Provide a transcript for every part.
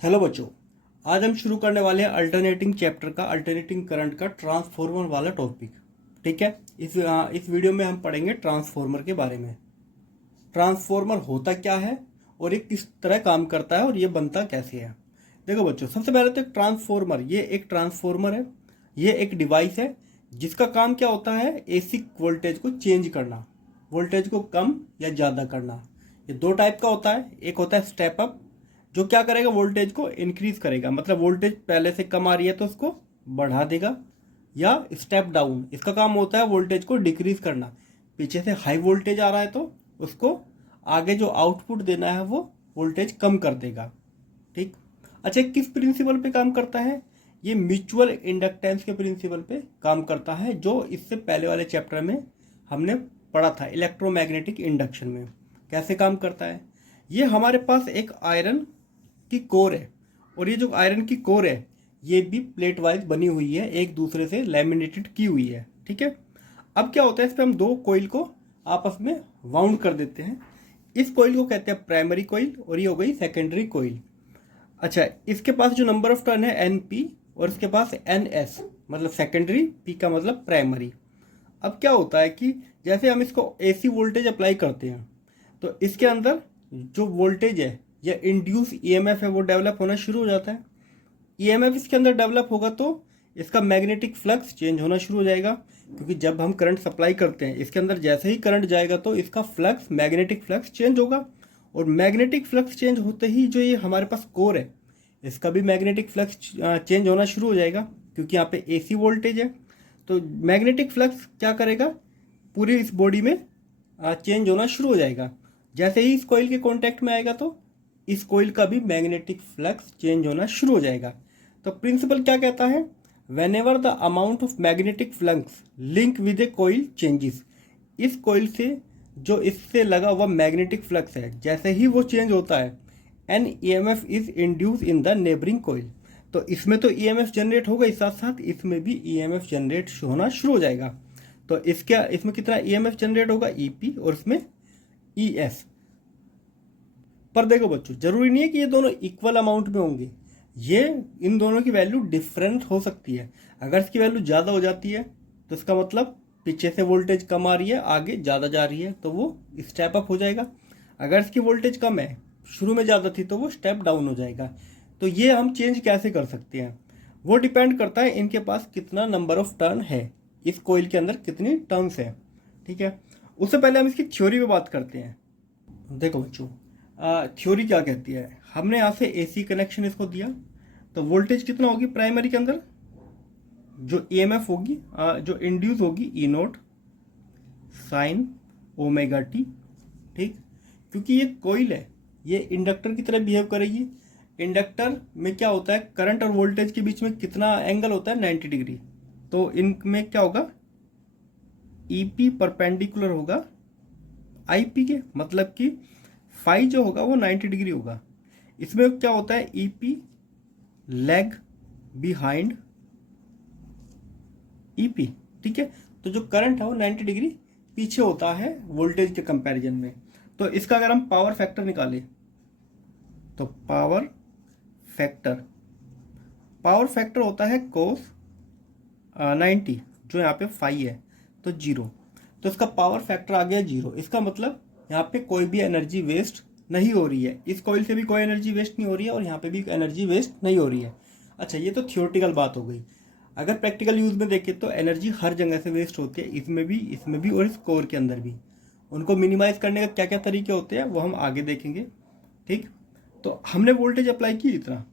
Hello बच्चों, आज हम शुरू करने वाले हैं अल्टरनेटिंग चैप्टर का अल्टरनेटिंग करंट का ट्रांसफॉर्मर वाला टॉपिक। ठीक है। इस वीडियो में हम पढ़ेंगे ट्रांसफॉर्मर के बारे में। ट्रांसफॉर्मर होता क्या है और ये किस तरह काम करता है और ये बनता कैसे है। देखो बच्चों, सबसे पहले तो एक ट्रांसफॉर्मर है। ये एक डिवाइस है जिसका काम क्या होता है, एसी वोल्टेज को चेंज करना, वोल्टेज को कम या ज़्यादा करना। ये दो टाइप का होता है। एक होता है स्टेप अप, जो क्या करेगा, वोल्टेज को इंक्रीज करेगा, मतलब वोल्टेज पहले से कम आ रही है तो उसको बढ़ा देगा। या स्टेप डाउन, इसका काम होता है वोल्टेज को डिक्रीज करना, पीछे से हाई वोल्टेज आ रहा है तो उसको आगे जो आउटपुट देना है वो वोल्टेज कम कर देगा। ठीक। अच्छा, किस प्रिंसिपल पे काम करता है? ये म्यूचुअल इंडक्टेंस के प्रिंसिपल पे काम करता है, जो इससे पहले वाले चैप्टर में हमने पढ़ा था, इलेक्ट्रोमैग्नेटिक इंडक्शन में। कैसे काम करता है? ये हमारे पास एक आयरन की कोर है, और ये जो आयरन की कोर है ये भी प्लेट वाइज बनी हुई है, एक दूसरे से लैमिनेटेड की हुई है। ठीक है। अब क्या होता है, इस पर हम दो कोइल को आपस में वाउंड कर देते हैं। इस कोइल को कहते हैं प्राइमरी कोइल और ये हो गई सेकेंडरी कोइल। अच्छा, इसके पास जो नंबर ऑफ टर्न है एन पी और इसके पास एन एस, मतलब सेकेंडरी, पी का मतलब प्राइमरी। अब क्या होता है कि जैसे हम इसको एसी वोल्टेज अप्लाई करते हैं तो इसके अंदर जो वोल्टेज है या इंड्यूस ईएमएफ है वो डेवलप होना शुरू हो जाता है। ईएमएफ इसके अंदर डेवलप होगा तो इसका मैग्नेटिक फ्लक्स चेंज होना शुरू हो जाएगा, क्योंकि जब हम करंट सप्लाई करते हैं इसके अंदर जैसे ही करंट जाएगा तो इसका फ्लक्स, मैग्नेटिक फ्लक्स चेंज होगा। और मैग्नेटिक फ्लक्स चेंज होते ही जो ये हमारे पास कोर है इसका भी मैग्नेटिक फ्लक्स चेंज होना शुरू हो जाएगा, क्योंकि यहाँ पे एसी वोल्टेज है। तो मैग्नेटिक फ्लक्स क्या करेगा, पूरी इस बॉडी में चेंज होना शुरू हो जाएगा। जैसे ही इस कॉइल के कांटेक्ट में आएगा तो इस कॉइल का भी मैग्नेटिक फ्लक्स चेंज होना शुरू हो जाएगा। तो प्रिंसिपल क्या कहता है, when ever the amount of magnetic flux link with A coil changes, इस कॉइल से जो इससे लगा हुआ मैग्नेटिक फ्लक्स है जैसे ही वो चेंज होता है, an EMF is induce in the neighbouring coil. तो इसमें तो ईएमएफ जनरेट होगा ही, साथ साथ इसमें भी ईएमएफ जनरेट होना शुरू हो जाएगा। तो इसमें कितना ईएमएफ जनरेट होगा, ईपी, और इसमें ईएस। पर देखो बच्चों, जरूरी नहीं है कि ये दोनों इक्वल अमाउंट में होंगे, ये इन दोनों की वैल्यू डिफरेंट हो सकती है। अगर इसकी वैल्यू ज़्यादा हो जाती है तो इसका मतलब पीछे से वोल्टेज कम आ रही है, आगे ज़्यादा जा रही है, तो वो स्टेप अप हो जाएगा। अगर इसकी वोल्टेज कम है, शुरू में ज़्यादा थी, तो वो स्टेप डाउन हो जाएगा। तो ये हम चेंज कैसे कर सकते हैं, वो डिपेंड करता है इनके पास कितना नंबर ऑफ टर्न है, इस कोइल के अंदर कितनी टर्न्स है। ठीक है। उससे पहले हम इसकी थ्योरी पे बात करते हैं। देखो बच्चों, थ्योरी क्या कहती है, हमने यहाँ से एसी कनेक्शन इसको दिया तो वोल्टेज कितना होगी प्राइमरी के अंदर, जो ईएमएफ होगी, जो इंड्यूस होगी, ई नोट साइन ओमेगा टी। ठीक। क्योंकि ये कोइल है, ये इंडक्टर की तरह बिहेव करेगी। इंडक्टर में क्या होता है, करंट और वोल्टेज के बीच में कितना एंगल होता है, 90 डिग्री। तो इनमें क्या होगा, ईपी परपेंडिकुलर होगा आईपी के, मतलब कि फाई जो होगा वो 90 डिग्री होगा। इसमें क्या होता है, ईपी लैग बिहाइंड ईपी। ठीक है। तो जो करंट है वो 90 डिग्री पीछे होता है वोल्टेज के कंपैरिजन में। तो इसका अगर हम पावर फैक्टर निकालें तो पावर फैक्टर होता है कोस 90, जो यहाँ पे फाई है तो 0। तो इसका पावर फैक्टर आ गया 0। इसका मतलब यहाँ पे कोई भी एनर्जी वेस्ट नहीं हो रही है, इस कॉइल से भी कोई एनर्जी वेस्ट नहीं हो रही है और यहाँ पे भी एनर्जी वेस्ट नहीं हो रही है। अच्छा, ये तो थियोरेटिकल बात हो गई। अगर प्रैक्टिकल यूज में देखें तो एनर्जी हर जगह से वेस्ट होती है, इसमें भी और इस कोर के अंदर भी। उनको मिनिमाइज करने का क्या क्या तरीके होते हैं वो हम आगे देखेंगे। ठीक। तो हमने वोल्टेज अप्लाई की इतना।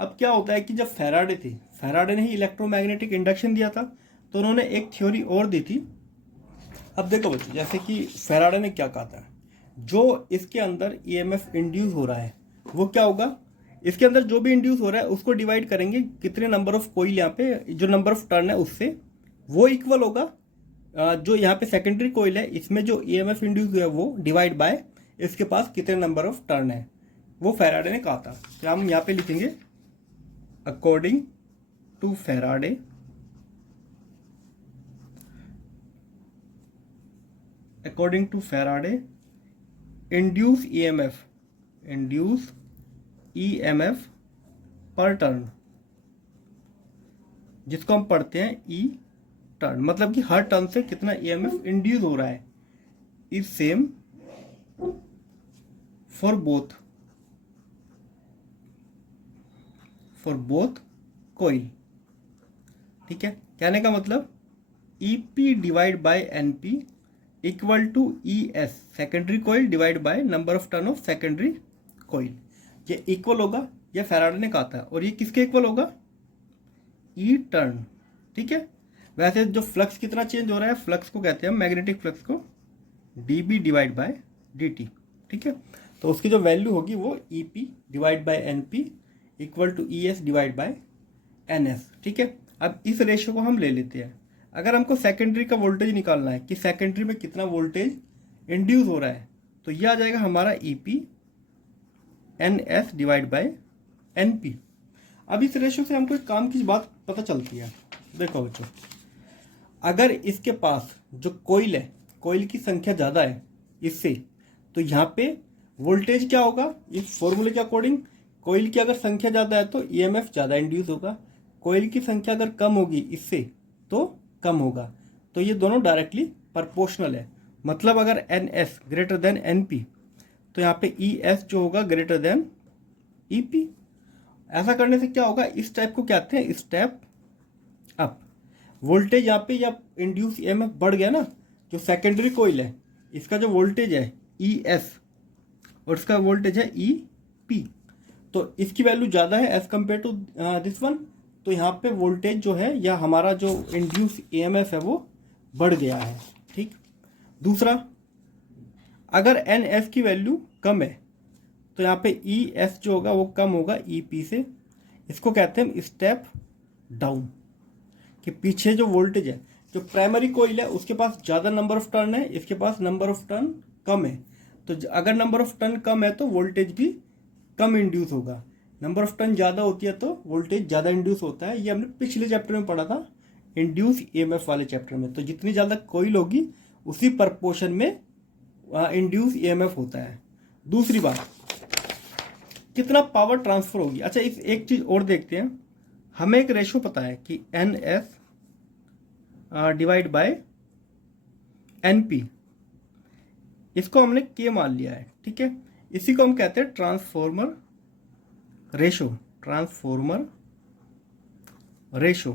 अब क्या होता है कि जब फैराडे ने ही इलेक्ट्रोमैग्नेटिक इंडक्शन दिया था, तो उन्होंने एक थ्योरी और दी थी। अब देखो बच्चों, जैसे कि फैराडे ने क्या कहा था, जो इसके अंदर ईएमएफ इंड्यूस हो रहा है वो क्या होगा, इसके अंदर जो भी इंड्यूस हो रहा है उसको डिवाइड करेंगे कितने नंबर ऑफ कोइल, यहाँ पे जो नंबर ऑफ टर्न है उससे, वो इक्वल होगा जो यहाँ पे सेकेंडरी कोइल है इसमें जो ईएमएफ इंड्यूस हुआ है वो डिवाइड बाय इसके पास कितने नंबर ऑफ टर्न है, वो फैराडे ने कहा था। तो हम यहाँ पे लिखेंगे according to Faraday induce EMF पर टर्न, जिसको हम पढ़ते हैं ई टर्न, मतलब कि हर टर्न से कितना ईएमएफ इंड्यूस हो रहा है, is same for both coil. ठीक है, कहने का मतलब E P divide by N P equal to E S secondary coil divide by number of turn of secondary coil. ये इक्वल होगा, ये फैराडे ने कहा था, और ये किसके इक्वल होगा, ई टर्न। ठीक है, वैसे जो फ्लक्स कितना चेंज हो रहा है, फ्लक्स को कहते हैं मैग्नेटिक फ्लक्स को डीबी डिवाइड बाय डीटी। ठीक है, तो उसकी जो वैल्यू होगी वो E P divide by N P equal to E S divide by N S. ठीक है, अब इस रेशियो को हम ले लेते हैं। अगर हमको सेकेंडरी का वोल्टेज निकालना है कि सेकेंडरी में कितना वोल्टेज इंड्यूस हो रहा है, तो यह आ जाएगा हमारा E P N S divide by N P. अब इस रेशियो से हमको एक काम की बात पता चलती है। देखो बच्चों, अगर इसके पास जो कोइल है, कोइल की संख्या ज़्यादा है इससे, तो यहाँ पे वोल्टेज क्या होगा, इस फॉर्मूले के अकॉर्डिंग कोइल की अगर संख्या ज़्यादा है तो ईएमएफ ज़्यादा इंड्यूस होगा, कोइल की संख्या अगर कम होगी इससे तो कम होगा। तो ये दोनों डायरेक्टली प्रोपोर्शनल है। मतलब अगर N S greater than N P, तो यहाँ पे ई एस जो होगा ग्रेटर देन ई पी। ऐसा करने से क्या होगा, इस टाइप को कहते हैं स्टेप अप। वोल्टेज यहाँ पे या इंड्यूस ईएमएफ बढ़ गया ना, जो सेकेंडरी कोइल है इसका जो वोल्टेज है ई एस और इसका वोल्टेज है ई पी, तो इसकी वैल्यू ज़्यादा है as compare to this one. तो यहाँ पे वोल्टेज जो है या हमारा जो इंड्यूस ईएमएफ है वो बढ़ गया है। ठीक, दूसरा, अगर एन एस की वैल्यू कम है तो यहाँ पे ई एस जो होगा वो कम होगा ई पी से। इसको कहते हैं स्टेप डाउन, कि पीछे जो वोल्टेज है, जो प्राइमरी कोइल है उसके पास ज़्यादा नंबर ऑफ टर्न है, इसके पास नंबर ऑफ टर्न कम है। तो अगर नंबर ऑफ टर्न कम है तो वोल्टेज भी कम इंड्यूस होगा, नंबर ऑफ टर्न ज़्यादा होती है तो वोल्टेज ज़्यादा इंड्यूस होता है। ये हमने पिछले चैप्टर में पढ़ा था, इंड्यूस ईएमएफ वाले चैप्टर में। तो जितनी ज़्यादा कोइल होगी उसी प्रपोर्शन में इंड्यूस ईएमएफ होता है। दूसरी बात, कितना पावर ट्रांसफर होगी। अच्छा, इस एक चीज़ और देखते हैं। हमें एक रेशो पता है कि N S divide by N P, इसको हमने के मान लिया है। ठीक है, इसी को हम कहते हैं ट्रांसफॉर्मर रेशो,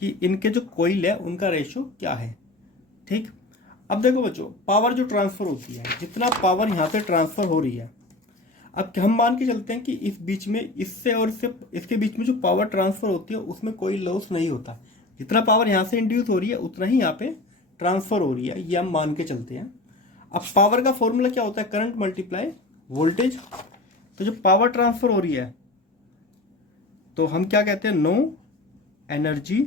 कि इनके जो कोइल है उनका रेशो क्या है। ठीक, अब देखो बच्चों, पावर जो ट्रांसफर होती है, जितना पावर यहाँ से ट्रांसफर हो रही है, अब हम मान के चलते हैं कि इस बीच में इससे और इसके बीच में जो पावर ट्रांसफर होती है उसमें कोई लॉस नहीं होता। जितना पावर यहाँ से इंड्यूस हो रही है उतना ही यहाँ पे ट्रांसफर हो रही है, ये हम मान के चलते हैं। अब पावर का फॉर्मूला क्या होता है, करंट मल्टीप्लाई वोल्टेज। तो जो पावर ट्रांसफर हो रही है तो हम क्या कहते हैं, नो एनर्जी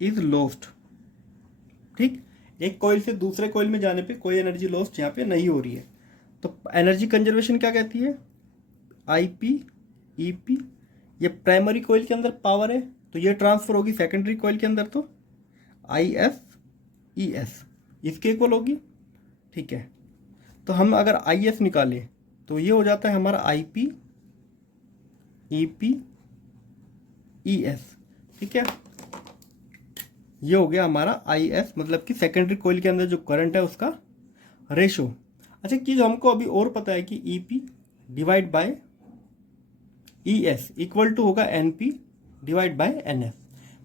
इज लॉस्ट। ठीक, एक कॉइल से दूसरे कॉइल में जाने पे कोई एनर्जी लॉस्ट यहाँ पे नहीं हो रही है। तो एनर्जी कंजर्वेशन क्या कहती है, आई पी ई पी। ये प्राइमरी कॉइल के अंदर पावर है तो ये ट्रांसफर होगी सेकेंडरी कॉइल के अंदर, तो आई एस ई एस इसके इक्वल होगी। ठीक है, तो हम अगर आई एस निकालें तो ये हो जाता है हमारा I P E P E S. ठीक है, ये हो गया हमारा आई एस, मतलब कि सेकेंडरी कॉइल के अंदर जो करंट है उसका रेशो। अच्छा, कि जो हमको अभी और पता है कि E P divide by E S equal to होगा N P divide by N S.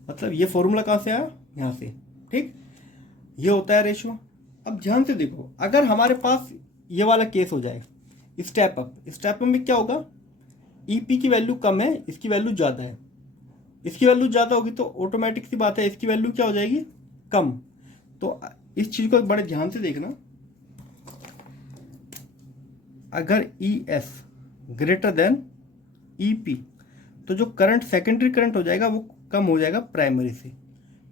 मतलब ये फॉर्मूला कहाँ से आया, यहाँ से। ठीक, ये होता है रेशो। अब ध्यान से देखो, अगर हमारे पास ये वाला केस हो जाए स्टेप अप में क्या होगा, ई पी की वैल्यू कम है, इसकी वैल्यू ज़्यादा है। इसकी वैल्यू ज़्यादा होगी तो ऑटोमेटिक सी बात है इसकी वैल्यू क्या हो जाएगी, कम। तो इस चीज़ को बड़े ध्यान से देखना, अगर E S greater then E P तो जो करंट सेकेंडरी करंट हो जाएगा वो कम हो जाएगा प्राइमरी से।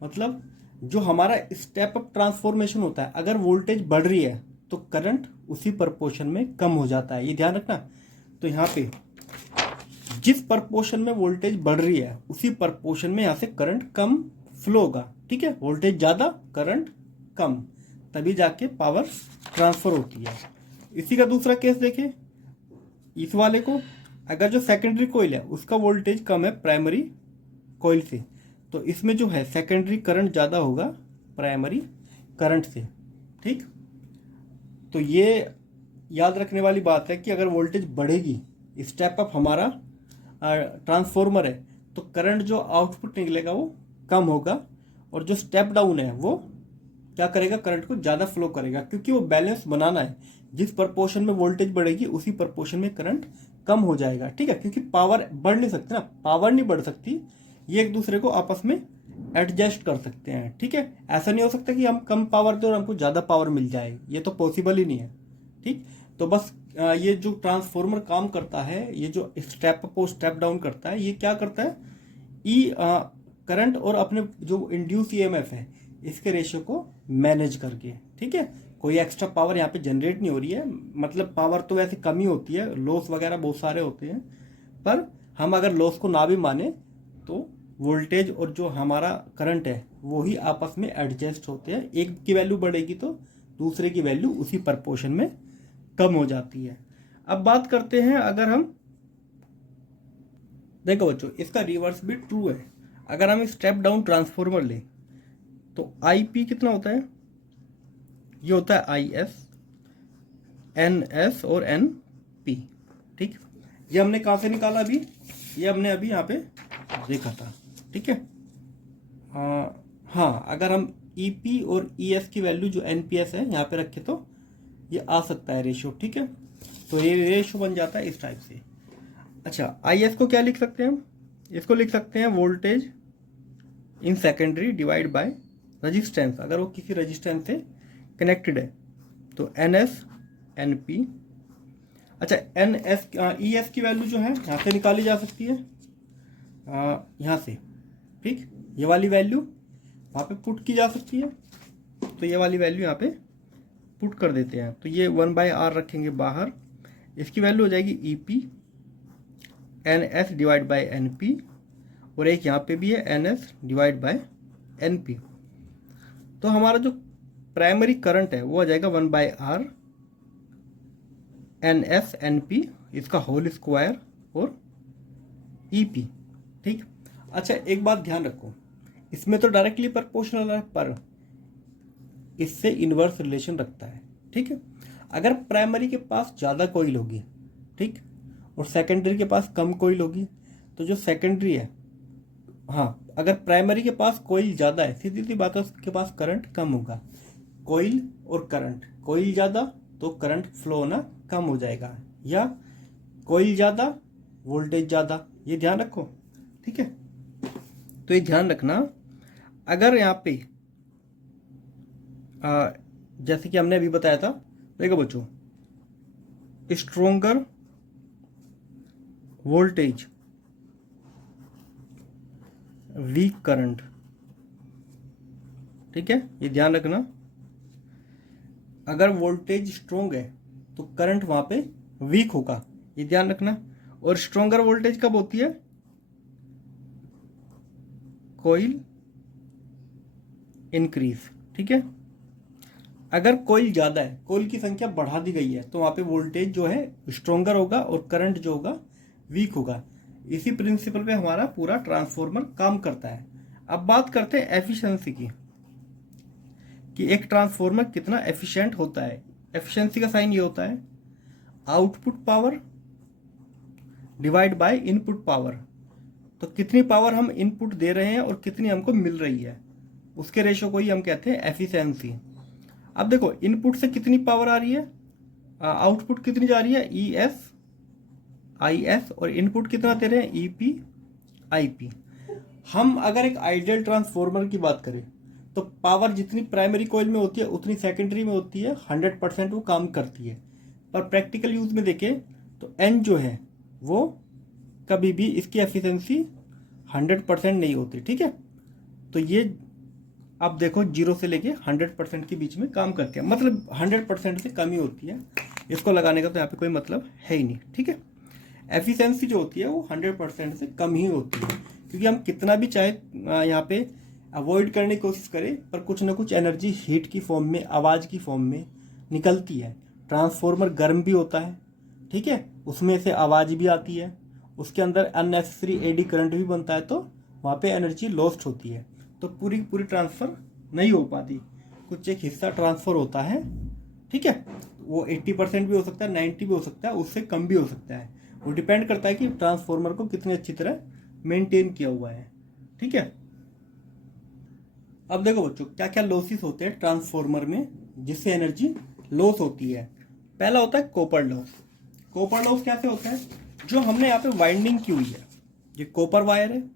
मतलब जो हमारा स्टेप अप ट्रांसफॉर्मेशन होता है, अगर वोल्टेज बढ़ रही है तो करंट उसी प्रपोर्शन में कम हो जाता है, ये ध्यान रखना। तो यहाँ पे जिस प्रपोर्शन में वोल्टेज बढ़ रही है उसी प्रपोर्शन में यहाँ से करंट कम फ्लो होगा। ठीक है, वोल्टेज ज़्यादा करंट कम, तभी जाके पावर ट्रांसफर होती है। इसी का दूसरा केस देखें, इस वाले को, अगर जो सेकेंडरी कोयल है उसका वोल्टेज कम है प्राइमरी कोयल से, तो इसमें जो है सेकेंडरी करंट ज़्यादा होगा प्राइमरी करंट से। ठीक, तो ये याद रखने वाली बात है कि अगर वोल्टेज बढ़ेगी, स्टेप अप हमारा ट्रांसफॉर्मर है, तो करंट जो आउटपुट निकलेगा वो कम होगा, और जो स्टेप डाउन है वो क्या करेगा, करंट को ज़्यादा फ्लो करेगा, क्योंकि वो बैलेंस बनाना है। जिस प्रपोर्शन में वोल्टेज बढ़ेगी उसी प्रपोर्शन में करंट कम हो जाएगा। ठीक है, क्योंकि पावर बढ़ नहीं सकती ना, पावर नहीं बढ़ सकती, ये एक दूसरे को आपस में एडजस्ट कर सकते हैं। ठीक है, ऐसा नहीं हो सकता कि हम कम पावर दें और हमको ज़्यादा पावर मिल जाए, ये तो पॉसिबल ही नहीं है। ठीक, तो बस ये जो ट्रांसफॉर्मर काम करता है, ये जो स्टेप अप और स्टेप डाउन करता है, ये क्या करता है, ई करंट और अपने जो इंड्यूस ईएमएफ है इसके रेशियो को मैनेज करके। ठीक है, कोई एक्स्ट्रा पावर यहाँ पे जनरेट नहीं हो रही है, मतलब पावर तो वैसे कम ही होती है, लॉस वगैरह बहुत सारे होते हैं, पर हम अगर लॉस को ना भी माने तो वोल्टेज और जो हमारा करंट है वो ही आपस में एडजस्ट होते हैं। एक की वैल्यू बढ़ेगी तो दूसरे की वैल्यू उसी प्रपोर्शन में कम हो जाती है। अब बात करते हैं, अगर हम देखो बच्चों, इसका रिवर्स भी ट्रू है। अगर हम स्टेप डाउन ट्रांसफॉर्मर लें तो आई पी कितना होता है, ये होता है आई एस, एन एस और एन पी। ठीक, ये हमने कहाँ से निकाला, अभी ये हमने अभी यहाँ पे देखा था। ठीक है, हाँ, अगर हम ई पी और ई एस की वैल्यू जो एन पी एस है यहाँ पे रखे तो ये आ सकता है रेशो। ठीक है, तो ये रेशो बन जाता है इस टाइप से। अच्छा, आई एस को क्या लिख सकते हैं हम, इसको लिख सकते हैं voltage in secondary divide by resistance, अगर वो किसी रजिस्टेंस से कनेक्टेड है तो एन एस एन पी। अच्छा, एन एस ई एस की वैल्यू जो है यहाँ से निकाली जा सकती है, यहाँ से। ठीक, ये वाली वैल्यू वहाँ पे पुट की जा सकती है, तो ये वाली वैल्यू यहाँ पे पुट कर देते हैं, तो ये 1/r रखेंगे बाहर, इसकी वैल्यू हो जाएगी E P N S divide by N P, और एक यहाँ पे भी है N S divide by N P. तो हमारा जो प्राइमरी करंट है वो आ जाएगा 1/r N S N P, इसका होल स्क्वायर और ई पी। ठीक, अच्छा एक बात ध्यान रखो, इसमें तो डायरेक्टली प्रोपोर्शनल है, पर इससे इनवर्स रिलेशन रखता है। ठीक है, अगर प्राइमरी के पास ज़्यादा कोइल होगी, ठीक, और सेकेंडरी के पास कम कोइल होगी, तो जो सेकेंडरी है, हाँ, अगर प्राइमरी के पास कोइल ज़्यादा है, सीधी सी बात है, उसके पास करंट कम होगा। कोइल और करंट, कोइल ज़्यादा तो करंट फ्लो होना कम हो जाएगा, या कोइल ज़्यादा वोल्टेज ज़्यादा, ये ध्यान रखो। ठीक है, तो ये ध्यान रखना, अगर यहाँ पे जैसे कि हमने अभी बताया था, देखो बच्चों, स्ट्रोंगर वोल्टेज वीक करंट। ठीक है, ये ध्यान रखना, अगर वोल्टेज स्ट्रोंग है तो करंट वहां पे वीक होगा, ये ध्यान रखना। और स्ट्रोंगर वोल्टेज कब होती है, कोइल इंक्रीज। ठीक है, अगर कोइल ज़्यादा है, कोइल की संख्या बढ़ा दी गई है, तो वहाँ पे वोल्टेज जो है स्ट्रोंगर होगा और करंट जो होगा वीक होगा। इसी प्रिंसिपल पे हमारा पूरा ट्रांसफॉर्मर काम करता है। अब बात करते हैं एफिशिएंसी की, कि एक ट्रांसफॉर्मर कितना एफिशिएंट होता है। एफिशिएंसी का साइन ये होता है output power divide by input power. तो कितनी पावर हम इनपुट दे रहे हैं और कितनी हमको मिल रही है, उसके रेशो को ही हम कहते हैं एफिशिएंसी। अब देखो, इनपुट से कितनी पावर आ रही है, आउटपुट कितनी जा रही है, ई एस आई एस, और इनपुट कितना दे रहे हैं, ई पी आई पी। हम अगर एक आइडियल ट्रांसफॉर्मर की बात करें तो पावर जितनी प्राइमरी कोइल में होती है उतनी सेकेंडरी में होती है, 100% वो काम करती है। पर प्रैक्टिकल यूज में देखें तो एन जो है वो कभी भी इसकी एफिशिएंसी 100% नहीं होती। ठीक है, तो ये आप देखो 0 से लेके 100% के बीच में काम करती है, मतलब 100% से कम ही होती है। इसको लगाने का तो यहाँ पे कोई मतलब है ही नहीं। ठीक है, एफिशिएंसी जो होती है वो 100% से कम ही होती है, क्योंकि हम कितना भी चाहे यहाँ पे अवॉइड करने की कोशिश करें, पर कुछ ना कुछ एनर्जी हीट की फॉर्म में, आवाज़ की फॉर्म में निकलती है। ट्रांसफॉर्मर गर्म भी होता है, ठीक है, उसमें से आवाज़ भी आती है, उसके अंदर अननेसेसरी एडी करंट भी बनता है, तो वहाँ पे एनर्जी लॉस्ट होती है, तो पूरी पूरी ट्रांसफ़र नहीं हो पाती, कुछ एक हिस्सा ट्रांसफ़र होता है। ठीक है, वो 80% भी हो सकता है, 90 भी हो सकता है, उससे कम भी हो सकता है। वो डिपेंड करता है कि ट्रांसफॉर्मर को कितनी अच्छी तरह मेंटेन किया हुआ है। ठीक है, अब देखो बच्चों क्या क्या लॉसेस होते हैं ट्रांसफॉर्मर में जिससे एनर्जी लॉस होती है। पहला होता है कॉपर लॉस। कॉपर लॉस कैसे होता है, जो हमने यहाँ पे वाइंडिंग की हुई है, ये कॉपर वायर है।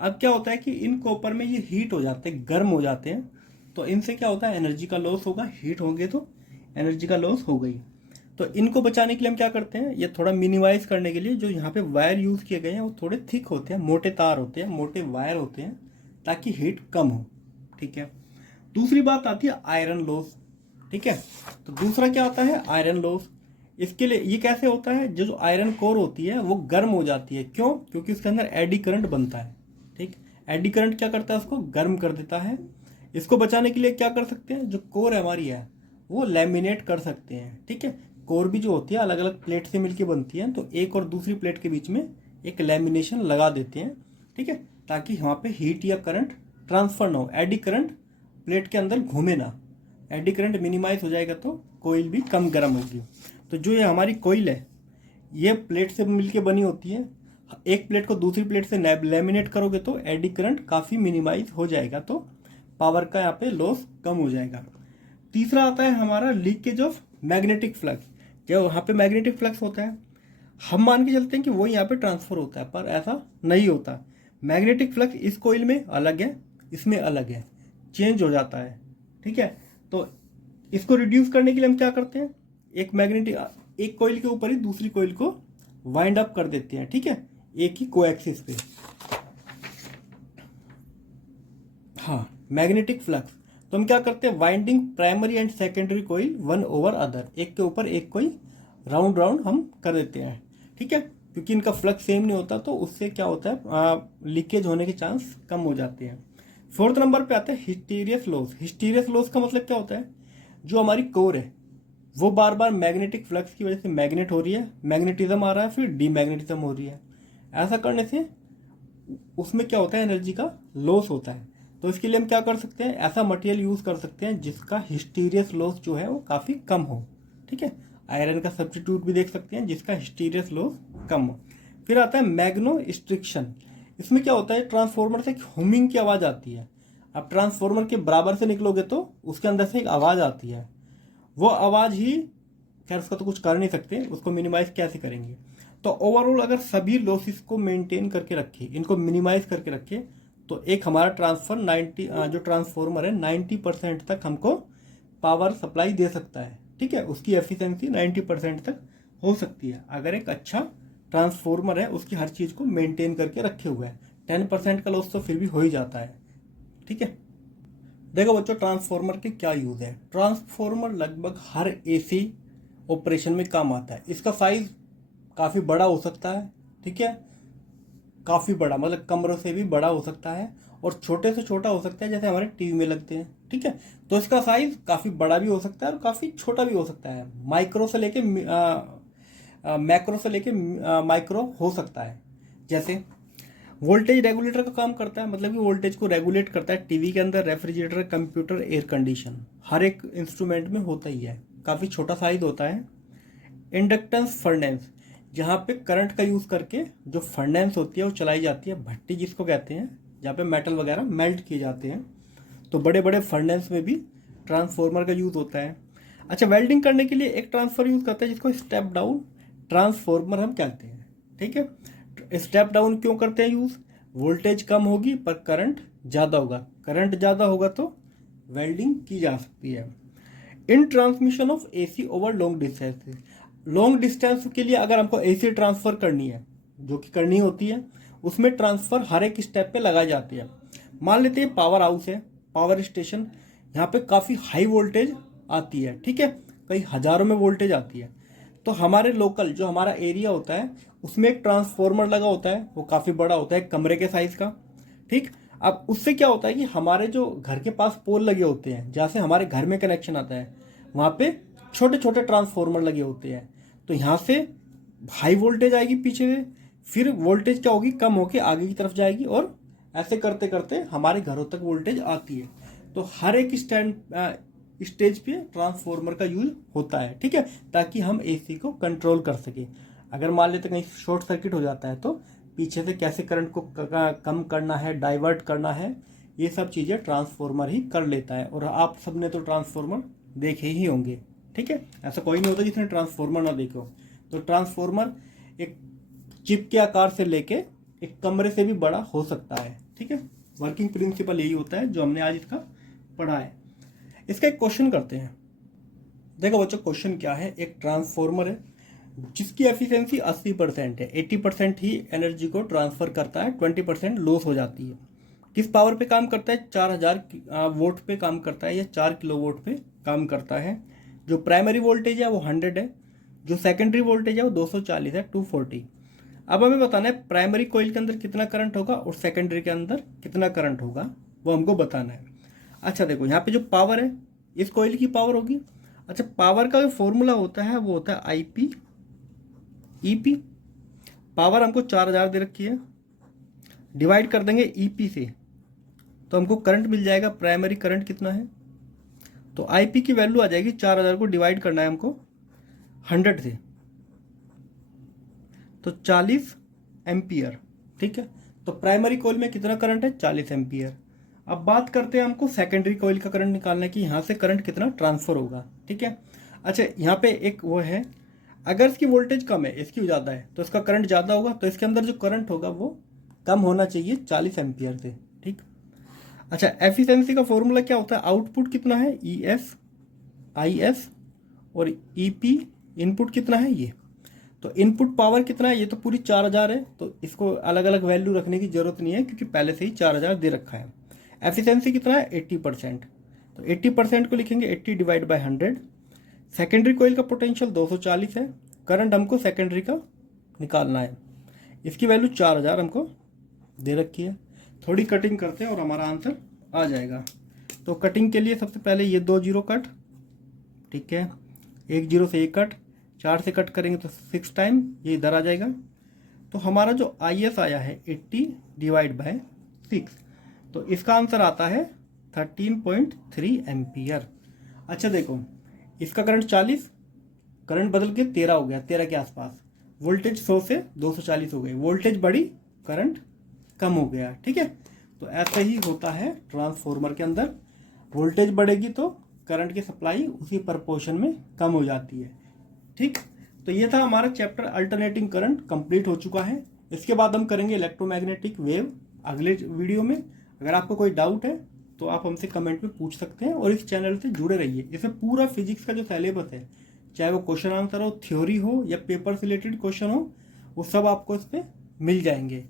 अब क्या होता है कि इन कॉपर में ये हीट हो जाते हैं, गर्म हो जाते हैं, तो इनसे क्या होता है, एनर्जी का लॉस होगा। हीट होंगे तो एनर्जी का लॉस हो गई। तो इनको बचाने के लिए हम क्या करते हैं, ये थोड़ा मिनिमाइज करने के लिए जो यहाँ पे वायर यूज़ किए गए हैं वो थोड़े थिक होते हैं, मोटे तार होते हैं, मोटे वायर होते हैं, ताकि हीट कम हो। ठीक है, दूसरी बात आती है आयरन लॉस। ठीक है, तो दूसरा क्या आता है, आयरन लॉस। इसके लिए ये कैसे होता है, जो आयरन कोर होती है वो गर्म हो जाती है। क्यों, क्योंकि उसके अंदर एडी करंट बनता है। ठीक, एडी करंट क्या करता है, उसको गर्म कर देता है। इसको बचाने के लिए क्या कर सकते हैं, जो कोर हमारी है वो लैमिनेट कर सकते हैं। ठीक है, कोर भी जो होती है अलग अलग प्लेट से मिलकर बनती है, तो एक और दूसरी प्लेट के बीच में एक लैमिनेशन लगा देते हैं। ठीक है, ताकि वहाँ पे हीट या करंट ट्रांसफर ना हो, एडी करंट प्लेट के अंदर घूमे ना। एडी करंट मिनिमाइज हो जाएगा तो कोयल भी कम गर्म होगी। तो जो ये हमारी कोयल है ये प्लेट से मिलके बनी होती है, एक प्लेट को दूसरी प्लेट से लैमिनेट करोगे तो एडी करंट काफ़ी मिनिमाइज हो जाएगा, तो पावर का यहाँ पे लॉस कम हो जाएगा। तीसरा आता है हमारा लीकेज ऑफ मैग्नेटिक फ्लक्स। जो यहाँ पे मैग्नेटिक फ्लक्स होता है, हम मान के चलते हैं कि वो यहाँ पे ट्रांसफर होता है, पर ऐसा नहीं होता। मैग्नेटिक फ्लक्स इस कोयल में अलग है, इसमें अलग है, चेंज हो जाता है। ठीक है, तो इसको रिड्यूस करने के लिए हम क्या करते हैं, एक कोयल के ऊपर ही दूसरी कोयल को वाइंड अप कर देते हैं। ठीक है, एक ही कोएक्सिस पे। हाँ, मैग्नेटिक फ्लक्स, तो हम क्या करते हैं, winding primary and secondary coil one over other, एक के ऊपर एक कोई राउंड राउंड हम कर देते हैं। ठीक है, क्योंकि इनका फ्लक्स सेम नहीं होता, तो उससे क्या होता है, लीकेज होने के चांस कम हो जाते हैं। फोर्थ नंबर पे आता है हिस्टीरियस लॉस। हिस्टीरियस लॉस का मतलब क्या होता है, जो हमारी कोर है वो बार बार मैग्नेटिक फ्लक्स की वजह से मैग्नेट हो रही है, मैग्नेटिज्म आ रहा है, फिर डीमैग्नेटिज्म हो रही है। ऐसा करने से उसमें क्या होता है, एनर्जी का लॉस होता है। तो इसके लिए हम क्या कर सकते हैं, ऐसा मटेरियल यूज़ कर सकते हैं जिसका हिस्टीरियस लॉस जो है वो काफ़ी कम हो। ठीक है, आयरन का सब्स्टिट्यूट भी देख सकते हैं जिसका हिस्टीरियस लॉस कम हो। फिर आता है मैग्नो स्ट्रिक्शन। इसमें क्या होता है, ट्रांसफॉर्मर से एक हुमिंग की आवाज़ आती है। अब ट्रांसफॉर्मर के बराबर से निकलोगे तो उसके अंदर से एक आवाज़ आती है, वो आवाज़ ही, खैर उसका तो कुछ कर नहीं सकते, उसको मिनिमाइज कैसे करेंगे। तो ओवरऑल अगर सभी लॉसेस को मेंटेन करके रखे, इनको मिनिमाइज करके रखे, तो एक हमारा जो ट्रांसफॉर्मर है 90% तक हमको पावर सप्लाई दे सकता है। ठीक है, उसकी एफिशिएंसी 90% तक हो सकती है अगर एक अच्छा ट्रांसफॉर्मर है, उसकी हर चीज़ को मेंटेन करके रखे हुए है। 10% का लॉस तो फिर भी हो ही जाता है। ठीक है, देखो बच्चों ट्रांसफॉर्मर के क्या यूज़ है। ट्रांसफॉर्मर लगभग हर एसी ऑपरेशन में काम आता है। इसका साइज काफ़ी बड़ा हो सकता है। ठीक है, काफ़ी बड़ा मतलब कमरों से भी बड़ा हो सकता है, और छोटे से छोटा हो सकता है, जैसे हमारे टीवी में लगते हैं। ठीक है, तो इसका साइज काफ़ी बड़ा भी हो सकता है और काफ़ी छोटा भी हो सकता है। मैक्रो से लेके माइक्रो हो सकता है। जैसे वोल्टेज रेगुलेटर का काम करता है, मतलब कि वोल्टेज को रेगुलेट करता है। टीवी के अंदर रेफ्रिजरेटर, कंप्यूटर, एयर कंडीशन, हर एक इंस्ट्रूमेंट में होता ही है। काफ़ी छोटा साइज होता है। इंडक्टेंस फर्नेस, जहाँ पे करंट का यूज़ करके जो फर्नेस होती है वो चलाई जाती है, भट्टी जिसको कहते हैं, जहाँ पे मेटल वगैरह मेल्ट किए जाते हैं। तो बड़े बड़े फर्नेस में भी ट्रांसफॉर्मर का यूज़ होता है। अच्छा, वेल्डिंग करने के लिए एक ट्रांसफर यूज़ करते हैं जिसको स्टेप डाउन ट्रांसफॉर्मर हम कहते हैं। ठीक है, स्टेप डाउन क्यों करते हैं यूज़, वोल्टेज कम होगी पर करंट ज़्यादा होगा, करंट ज़्यादा होगा तो वेल्डिंग की जा सकती है। In transmission of AC over long distance, long distance के लिए अगर हमको एसी ट्रांसफ़र करनी है, जो कि करनी होती है, उसमें ट्रांसफ़र हर एक स्टेप पे लगाई जाती है। मान लेते हैं पावर हाउस है, पावर स्टेशन, यहाँ पे काफ़ी हाई वोल्टेज आती है। ठीक है, कई हज़ारों में वोल्टेज आती है। तो हमारे लोकल जो हमारा एरिया होता है उसमें एक ट्रांसफॉर्मर लगा होता है, वो काफ़ी बड़ा होता है, कमरे के साइज़ का। ठीक, अब उससे क्या होता है कि हमारे जो घर के पास पोल लगे होते हैं, जहाँ से हमारे घर में कनेक्शन आता है, वहाँ पे छोटे छोटे ट्रांसफॉर्मर लगे होते हैं। तो यहाँ से हाई वोल्टेज आएगी पीछे से, फिर वोल्टेज क्या होगी, कम होके आगे की तरफ जाएगी, और ऐसे करते करते हमारे घरों तक वोल्टेज आती है। तो हर एक स्टेज पे ट्रांसफॉर्मर का यूज होता है, ठीक है, ताकि हम एसी को कंट्रोल कर सके। अगर मान लेते कहीं शॉर्ट सर्किट हो जाता है तो पीछे से कैसे करंट को कम करना है, डाइवर्ट करना है, ये सब चीज़ें ट्रांसफॉर्मर ही कर लेता है। और आप सबने तो ट्रांसफॉर्मर देखे ही होंगे, ठीक है, ऐसा कोई नहीं होता जिसने ट्रांसफॉर्मर ना देखे हो। तो ट्रांसफॉर्मर एक चिप के आकार से लेके एक कमरे से भी बड़ा हो सकता है, ठीक है। वर्किंग प्रिंसिपल यही होता है जो हमने आज इसका पढ़ा है। इसका एक क्वेश्चन करते हैं। देखो बच्चों, क्वेश्चन क्या है, एक ट्रांसफॉर्मर है जिसकी एफिशिएंसी 80% है, 80% ही एनर्जी को ट्रांसफर करता है, 20% लॉस हो जाती है। किस पावर पे काम करता है, 4000 वोल्ट पे काम करता है, या 4 किलोवाट पे काम करता है। जो प्राइमरी वोल्टेज है वो 100 है, जो सेकेंडरी वोल्टेज है वो 240 है, 240। अब हमें बताना है प्राइमरी कॉइल के अंदर कितना करंट होगा और सेकेंडरी के अंदर कितना करंट होगा, वो हमको बताना है। अच्छा देखो, यहाँ पे जो पावर है इस कॉइल की पावर होगी। अच्छा, पावर का जो फॉर्मूला होता है वो होता है IP EP। पावर हमको 4000 दे रखी है, डिवाइड कर देंगे EP से, तो हमको करंट मिल जाएगा। प्राइमरी करंट कितना है, तो IP की वैल्यू आ जाएगी, 4000 को डिवाइड करना है हमको 100 से, तो 40 एम्पियर, ठीक है। तो प्राइमरी कॉइल में कितना करंट है, 40 एम्पियर। अब बात करते हैं, हमको सेकेंडरी कॉइल का करंट निकालना है कि यहाँ से करंट कितना ट्रांसफर होगा, ठीक है। अच्छा, यहाँ पे एक वो है, अगर इसकी वोल्टेज कम है, इसकी ज़्यादा है, तो इसका करंट ज़्यादा होगा, तो इसके अंदर जो करंट होगा वो कम होना चाहिए 40 एम्पियर से, ठीक। अच्छा, एफिशिएंसी का फॉर्मूला क्या होता है, आउटपुट कितना है ES IS, और EP इनपुट कितना है ये। तो इनपुट पावर कितना है, ये तो पूरी 4000 है, तो इसको अलग अलग वैल्यू रखने की जरूरत नहीं है क्योंकि पहले से ही 4000 दे रखा है। एफिशिएंसी कितना है, 80%, तो 80% को लिखेंगे 80 डिवाइड बाई 100। सेकेंडरी कोइल का पोटेंशियल 240 है, करंट हमको सेकेंडरी का निकालना है, इसकी वैल्यू 4000 हमको दे रखी है। थोड़ी कटिंग करते हैं और हमारा आंसर आ जाएगा। तो कटिंग के लिए सबसे पहले ये 2 जीरो कट, ठीक है, 1 जीरो से 1 कट, 4 से कट करेंगे तो 6 टाइम ये इधर आ जाएगा। तो हमारा जो IS आया है 80 डिवाइड बाय 6, तो इसका आंसर आता है 13.3 एम्पियर। अच्छा देखो, इसका करंट 40, करंट बदल के 13 हो गया, 13 के आसपास, वोल्टेज 100 से 240 हो गई, वोल्टेज बढ़ी, करंट कम हो गया, ठीक है। तो ऐसा ही होता है ट्रांसफॉर्मर के अंदर, वोल्टेज बढ़ेगी तो करंट की सप्लाई उसी प्रपोर्शन में कम हो जाती है, ठीक। तो ये था हमारा चैप्टर अल्टरनेटिंग करंट, कंप्लीट हो चुका है। इसके बाद हम करेंगे इलेक्ट्रोमैग्नेटिक वेव अगले वीडियो में। अगर आपको कोई डाउट है तो आप हमसे कमेंट में पूछ सकते हैं, और इस चैनल से जुड़े रहिए। इसमें पूरा फिजिक्स का जो सिलेबस है, चाहे वो क्वेश्चन आंसर हो, थ्योरी हो, या पेपर से रिलेटेड क्वेश्चन हो, वो सब आपको इस पर मिल जाएंगे।